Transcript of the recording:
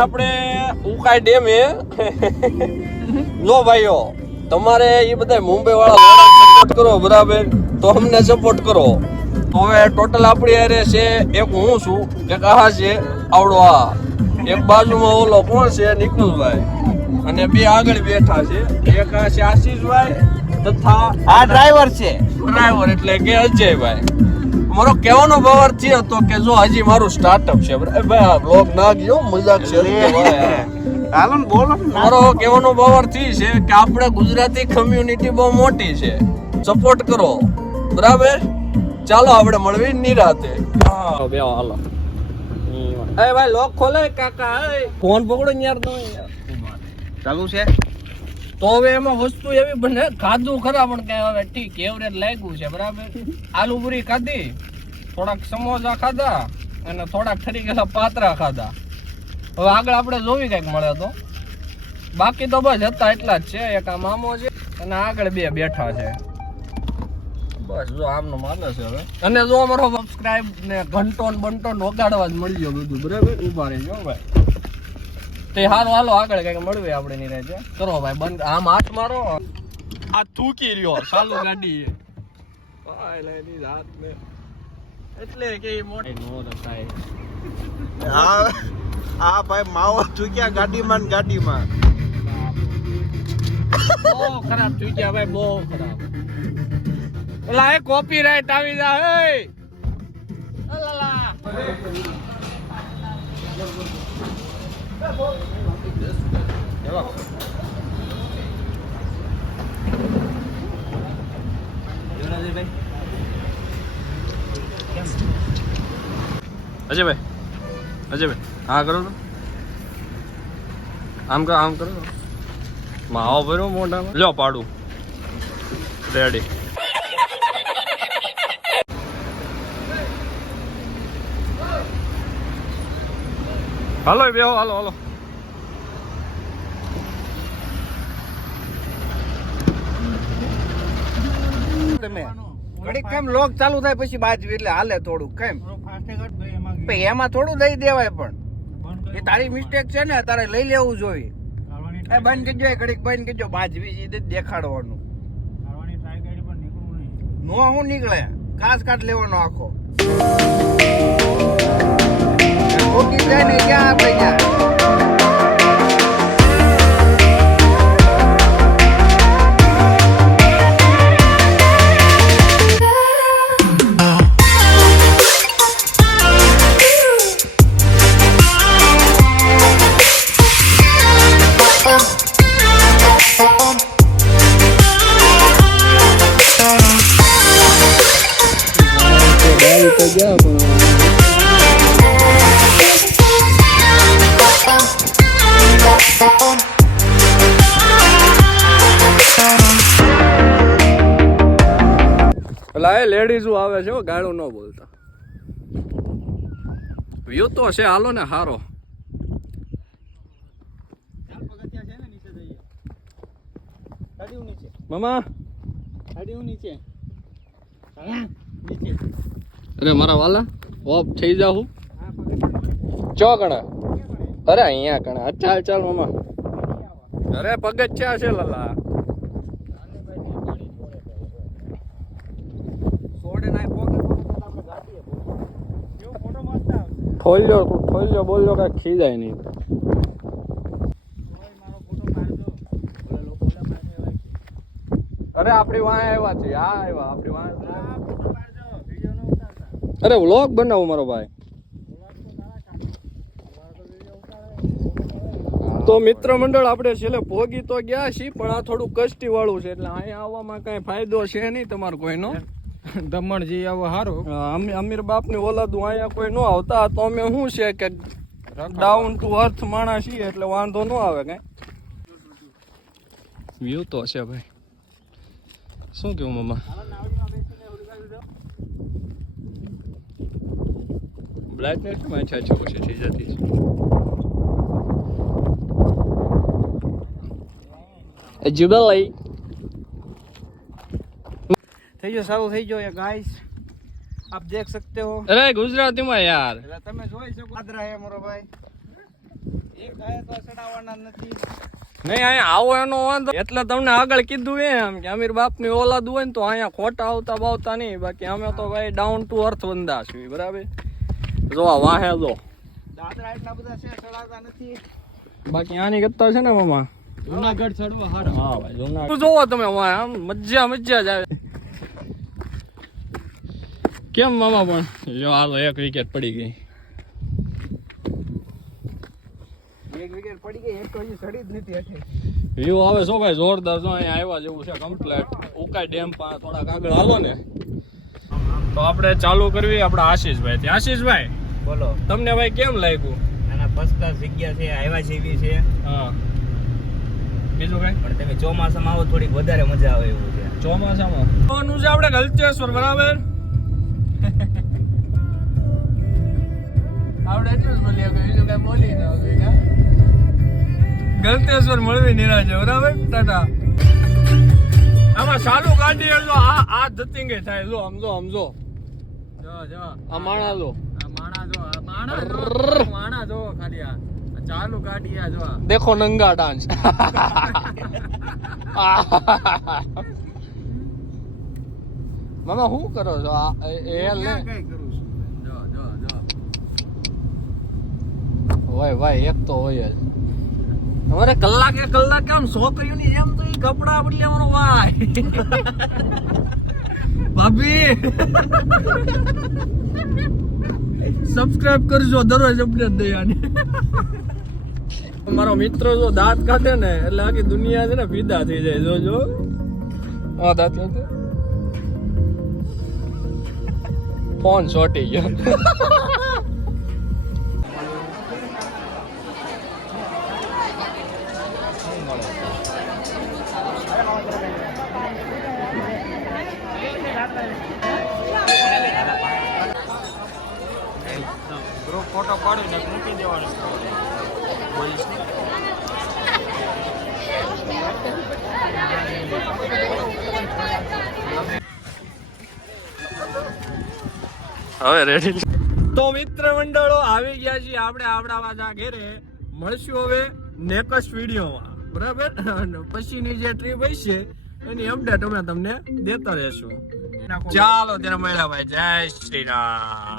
આપણે ઉકાઈ ડેમ હે નો ભાઈઓ તમારે એ બધા મુંબઈ વાળા સપોર્ટ કરો બરાબર તો અમને સપોર્ટ કરો. હવે ટોટલ આપણી હારે છે એક હું છું એક આ છે આવડો આ એક બાજુમાં ઓલો કોણ છે નિકુલભાઈ અને બે આગળ બેઠા છે એક આ છે આશીષભાઈ તથા આ ડ્રાઈવર છે એટલે કે અજયભાઈ. મારો કહેવાનો ભાવ છે તો કે જો હજી મારું સ્ટાર્ટઅપ છે ભાઈ આ બ્લોગ ના ગયો મજાક છે હાલો ને બોલો. મારો કહેવાનો ભાવ છે કે આપણે ગુજરાતી કમ્યુનિટી બહુ મોટી છે સપોર્ટ કરો બરાબર. ચાલો આપણે મળવી નિરાતે. હા બે હાલો એ ભાઈ લોક ખોલે કાકા ફોન પકડો યાર તમે યાર ચાલુ છે તો હવે એમાં વસ્તુ એવી બને ખાધું ખરા પણ કઈ હવે ઠીક એવરેજ લાગ્યું છે બરાબર. આલુ પૂરી ખાધી થોડાક સમોસા ખાધા અને થોડાક ઠરી ગયેલા પાતરા ખાધા. હવે આગળ આપણે જોવી કઈક મળે તો બાકી તો બસ હતા એટલા જ છે. એક આ મામો છે અને આગળ બે બેઠા છે બસ જો આમનો માલે છે હવે. અને જો અમારો સબસ્ક્રાઇબ ને ઘંટો ને બંટો વગાડવા જ મળી ગયો બધું બરાબર. ઉભા રહેજો ભાઈ તે હાલો હાલો આગળ કઈક મળવી આપણે ની રહે કરો ભાઈ બંધ આમ હાથ મારો આ થૂકી રહ્યો ચાલુ ગાડી એટલે કે મોટી નો રખાય. હા ભાઈ માવો ચૂક્યા ગાડીમાં ને ગાડીમાં બહુ ખરાબ ચૂક્યા ભાઈ બહુ ખરાબ. એલા એ કોપીરાઈટ આવી જાય એ અલાલા અજયભાઈ હા કરો તો આમ કરો તો માવો ભર્યો મોઢામાં લ્યો પાડું રેડી. હાલો બેહો હાલો હાલો ઘડીક કેમ લોક ચાલુ થાય પછી બાજુ એટલે હાલે થોડું કેમ એમાં થોડું દઈ દેવાય પણ એ તારી મિસ્ટેક છે ને તારે લઈ લેવું જોઈએ. એ બંધ કરજો ઘડીક બંધ કરજો બાજવી સીધે દેખાડવાનું નો હું નીકળે કાચ કાઢ લેવાનો આખો જાય ને ક્યાં આપણે જાય. લેડીઝ આવે છે ગાળું ન બોલતા. વ્યૂ તો છે હાલો ને હારો. મામા અરે મારા વાલા ઓફ થઈ જાઉં ચો કણા અરે અહીંયા કણા ચાલ ચાલ મામા અરે પગથિયા છે લલા ઠોલ્યો બોલ્યો કાંઈ ખીજાય નહીં. અરે આપડી વાંહે આવ્યા છે આ આવ્યા આપડી વાંહે. અરે વ્લોગ બનાવું મારો ભાઈ. તો મિત્ર મંડળ આપણે છેલ્લે ભોગી તો ગયા છીએ પણ આ થોડું કષ્ટી વાળું છે એટલે અહીંયા આવવામાં કઈ ફાયદો છે નહીં તમારો કોઈનો. દમણ જઈ આવો હારો અમીર બાપ ની ઓલાદું અહીંયા કોઈ ન આવતા તો અમે શું છે કે ડાઉન ટુ અર્થ માણસ છીએ એટલે વાંધો ન આવે કઈ. વ્યૂ તો છે ભાઈ શું કેવું મામા. બ્રાઇટનેસ માં છે ઓછી થઈ જતી છે जुबलाई થઈ ગયો સારું થઈ ગયો ये गाइस आप देख सकते हो. अरे गुजराती में यार તમે જોઈ શકો આદરા હે મારો ભાઈ નહીં અહીંયા આવો એનો વાંધો એટલે તમને આગળ કીધું એમ કે અમીર બાપ ની ઓલાદ હોય ને તો અહીંયા ખોટા આવતા બાવતા નહીં. બાકી અમે તો ભાઈ ડાઉન ટુ અર્થ બંદા છીએ બરાબર. જો આ વાહે જો દાદરા એટલા બધા છે ચડાવતા નથી. બાકી આની કરતા છે ને મામા જુનાગઢ ચડવા હારા. હા ભાઈ જુનાગઢ જોવો તમે વાહ આમ મજા મજા જ આવે. કેમ મામા પણ જો હાલો એક વિકેટ પડી ગઈ. એક વિકેટ પડી ગઈ, એક તો હજી ચડી જ નથી હશે. વ્યૂ આવે શું ભાઈ જોરદાર. જો અહીંયા આવ્યા જેવું છે કમ્પ્લેટ. ઉકાઈ ડેમ પાસે થોડાક આગળ હાલો ને તો આપણે ચાલુ કરવી આપણા આશીષભાઈ થી. આશીષભાઈ બોલો, તમને ભાઈ કેમ લાગ્યું? આના ફર્સ્ટ ક્લાસ જગ્યા છે, આવ્યા જેવી છે. હા બીજું કઈ પણ તમે ચોમાસામાં આવો થોડીક વધારે મજા આવે એવું છે. ચોમાસામાં આવવાનું છે આપણે ગલતેશ્વર બરાબર. આપણે એટલું જ બોલીએ બીજું કઈ બોલી ના ગલતેશ્વર મળવી નિરાશ છે બરાબર. ટાટા આમાં ચાલુ ગાડી જો આ ધતિંગે થાય. જો સમજો સમજો આ માણા જો માણા જો ખાલી આ ચાલુ ગાડી આ જો દેખો નંગા ડાન્સ. મામા શું કરો છો? આ એલ ને કઈ કરું છું. જો જો જો હોય ભાઈ એક તો હોય જ. અમારે કલાકે આમ છોકરીઓની જેમ તો એ કપડા બદલેવાનો ભાઈ. ભાભી સબસ્ક્રાઇબ કરજો, દરરોજ અપડેટ દયાની. મારો મિત્ર જો દાંત કાઢે ને એટલે આખી દુનિયા છે ને ફીદા થઈ જાય. જોજો હા દાંત કાઢે ફોન ચોટી ગયો. ગ્રુપ ફોટો પાડીને મૂકી દેવાનો. હવે રેડી. તો મિત્ર મંડળો આવી ગયા છીએ આપણે આપણા વાજા ઘેરે. મળશું હવે નેક્સ્ટ વિડીયોમાં બરાબર. પછીની જે ટ્રીપ હશે એની અપડેટ અમે તમને દેતા રહેશું. ચાલો ત્યારે મળ્યા ભાઈ. જય શ્રી રામ.